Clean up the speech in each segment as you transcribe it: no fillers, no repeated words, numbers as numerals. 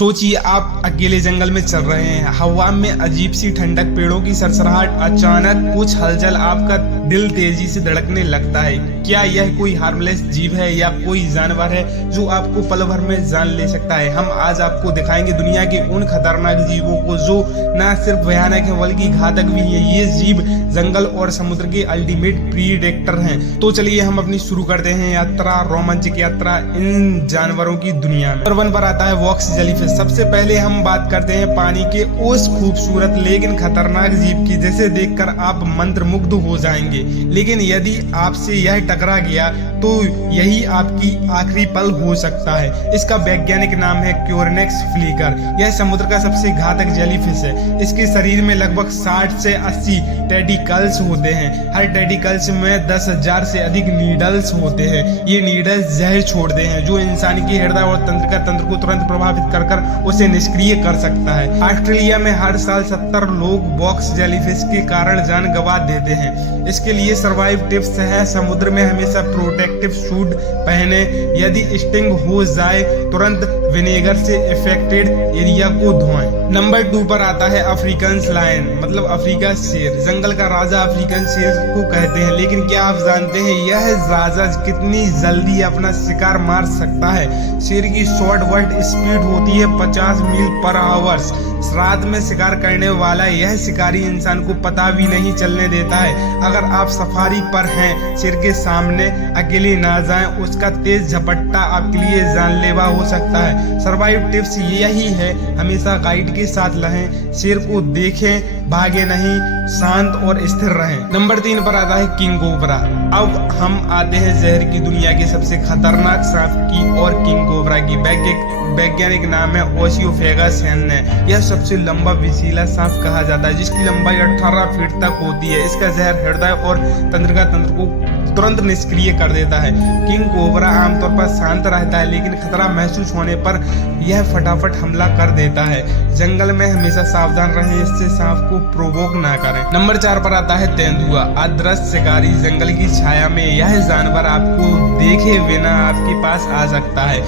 सोचिए आप अकेले जंगल में चल रहे हैं, हवा में अजीब सी ठंडक, पेड़ों की सरसराहट, अचानक कुछ हलचल, आपका दिल तेजी से धड़कने लगता है। क्या यह कोई हार्मलेस जीव है या कोई जानवर है जो आपको पल भर में जान ले सकता है? हम आज आपको दिखाएंगे दुनिया के उन खतरनाक जीवों को जो न सिर्फ भयानक है बल्कि घातक भी है। ये जीव जंगल और समुद्र के अल्टीमेट प्रीडेटर हैं। तो चलिए हम अपनी शुरू करते हैं यात्रा, रोमांचक यात्रा इन जानवरों की दुनिया में। नंबर 1 पर आता है बॉक्स जेलीफिश। सबसे पहले हम बात करते हैं पानी के उस खूबसूरत लेकिन खतरनाक जीव की जिसे देखकर आप मंत्रमुग्ध हो जाएंगे। लेकिन यदि आपसे यह टकरा गया तो यही आपकी आखिरी पल हो सकता है। इसका वैज्ञानिक नाम है क्यूरनेक्स फ्लीकर। यह समुद्र का सबसे घातक जेलीफिश है। इसके शरीर में लगभग 60 से 80 टेंटिकल्स होते हैं। हर टेंटिकल्स में 10,000 से अधिक नीडल्स होते हैं। ये नीडल्स जहर छोड़ते हैं जो इंसान के हृदय और तंत्र को तुरंत प्रभावित कर उसे निष्क्रिय कर सकता है। ऑस्ट्रेलिया में हर साल 70 लोग बॉक्स जेलीफिश के कारण जान गंवा देते हैं। इसके लिए सर्वाइव टिप्स है, समुद्र में हमेशा प्रोटेक्टिव सूट पहने। यदि स्टिंग हो जाए तुरंत विनेगर से इफेक्टेड एरिया को धोएं। नंबर 2 पर आता है अफ्रीकन लायन, मतलब अफ्रीका शेर। जंगल का राजा अफ्रीकन शेर को कहते हैं, लेकिन क्या आप जानते हैं यह राजा कितनी जल्दी अपना शिकार मार सकता है? शेर की शॉर्ट वर्ड स्पीड होती है 50 मील पर आवर्स। रात में शिकार करने वाला यह शिकारी इंसान को पता भी नहीं चलने देता है। अगर आप सफारी पर हैं, शेर के सामने अकेले ना जाएं, उसका तेज झपट्टा आपके लिए जानलेवा हो सकता है। सर्वाइव टिप्स यही है, हमेशा गाइड के साथ रहें, शेर को देखें, भागे नहीं, शांत और स्थिर रहें। नंबर 3 पर आता है किंग कोबरा। अब हम आते हैं जहर की दुनिया के सबसे खतरनाक सांप की और किंग कोबरा की। वैज्ञानिक नाम है ओसियोफेगस हेन। यह सबसे लंबा विशीला सांप कहा जाता है जिसकी लंबाई 18 फीट तक होती है। इसका जहर हृदय और तंत्र को तुरंत निष्क्रिय कर देता है। किंग कोबरा आमतौर पर शांत रहता है, लेकिन खतरा महसूस होने पर यह फटाफट हमला कर देता है। जंगल में हमेशा सावधान रहें, इससे सांप को प्रोवोक ना करें। नंबर 4 पर आता है तेंदुआ, अदृश्य शिकारी। जंगल की छाया में यह जानवर आपको देखे बिना आपके पास आ सकता है।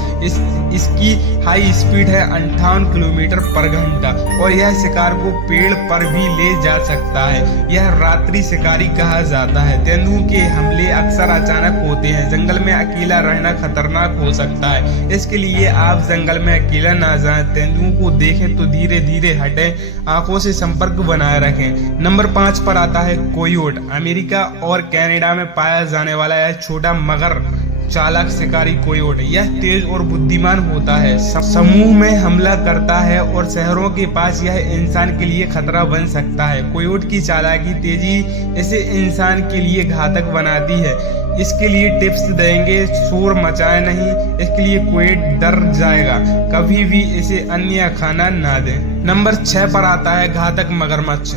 इसकी हाई स्पीड है 58 किलोमीटर पर घंटा और यह शिकार को पेड़ पर भी ले जा सकता है। यह रात्रि शिकारी कहा जाता है। तेंदुओं के हमले अक्सर अचानक होते हैं। जंगल में अकेला रहना खतरनाक हो सकता है, इसके लिए आप जंगल में अकेला ना जाएं। तेंदुओं को देखें तो धीरे धीरे हटें, आंखों से संपर्क बनाए रखें। नंबर 5 पर आता है कोयोट। अमेरिका और कनाडा में पाया जाने वाला यह छोटा मगर चालाक शिकारी कोयोट। यह तेज और बुद्धिमान होता है, समूह में हमला करता है और शहरों के पास यह इंसान के लिए खतरा बन सकता है। कोयोट की चालाकी तेजी इसे इंसान के लिए घातक बनाती है। इसके लिए टिप्स देंगे, शोर मचाए नहीं, इसके लिए कोयोट डर जाएगा। कभी भी इसे अन्य खाना ना दें। नंबर 6 पर आता है घातक मगरमच्छ।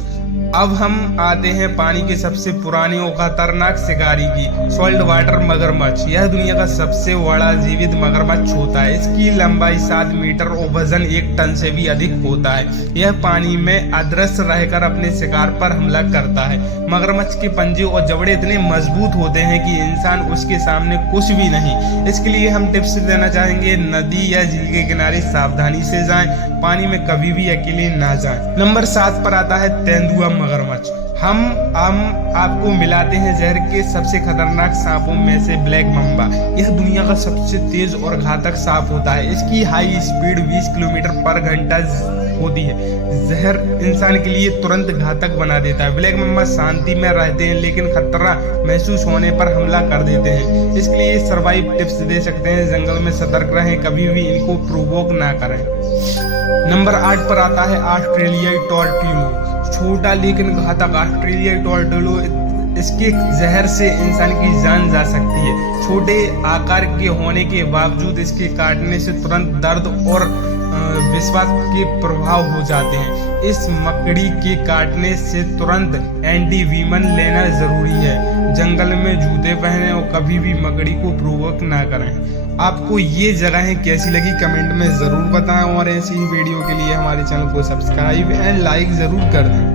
अब हम आते हैं पानी के सबसे पुरानी और खतरनाक शिकारी की, सॉल्ट वाटर मगरमच्छ। यह दुनिया का सबसे बड़ा जीवित मगरमच्छ होता है। इसकी लंबाई 7 मीटर और वजन 1 टन से भी अधिक होता है। यह पानी में अदृश्य रहकर अपने शिकार पर हमला करता है। मगरमच्छ के पंजे और जबड़े इतने मजबूत होते हैं कि इंसान उसके सामने कुछ भी नहीं। इसके लिए हम टिप्स देना चाहेंगे, नदी या झील के किनारे सावधानी से जाएं, पानी में कभी भी अकेले ना जाएं। नंबर 7 पर आता है तेंदुआ मगरमच्छ। हम आपको मिलाते हैं जहर के सबसे खतरनाक सांपों में से ब्लैक मम्बा। यह दुनिया का सबसे तेज और घातक सांप होता है। इसकी हाई स्पीड 20 किलोमीटर पर घंटा होती है। जहर इंसान के लिए तुरंत घातक बना देता है। ब्लैक मम्बा शांति में रहते हैं, लेकिन खतरा महसूस होने पर हमला कर देते हैं। इसके लिए सर्वाइव टिप्स दे सकते हैं, जंगल में सतर्क रहें, कभी भी इनको प्रोवोक ना करें। नंबर 8 पर आता है ऑस्ट्रेलियाई टॉर्टोइलो। छोटा लेकिन घातक ऑस्ट्रेलियाई टॉर्टोइलो, इसके जहर से इंसान की जान जा सकती है। छोटे आकार के होने के बावजूद इसके काटने से तुरंत दर्द और विश्वास के प्रभाव हो जाते हैं। इस मकड़ी के काटने से तुरंत एंटीवीमन लेना जरूरी है। जंगल में जूते पहने और कभी भी मकड़ी को प्रोवोक ना करें। आपको ये जगहें कैसी लगी कमेंट में जरूर बताएं और ऐसी ही वीडियो के लिए हमारे चैनल को सब्सक्राइब एंड लाइक जरूर कर दें।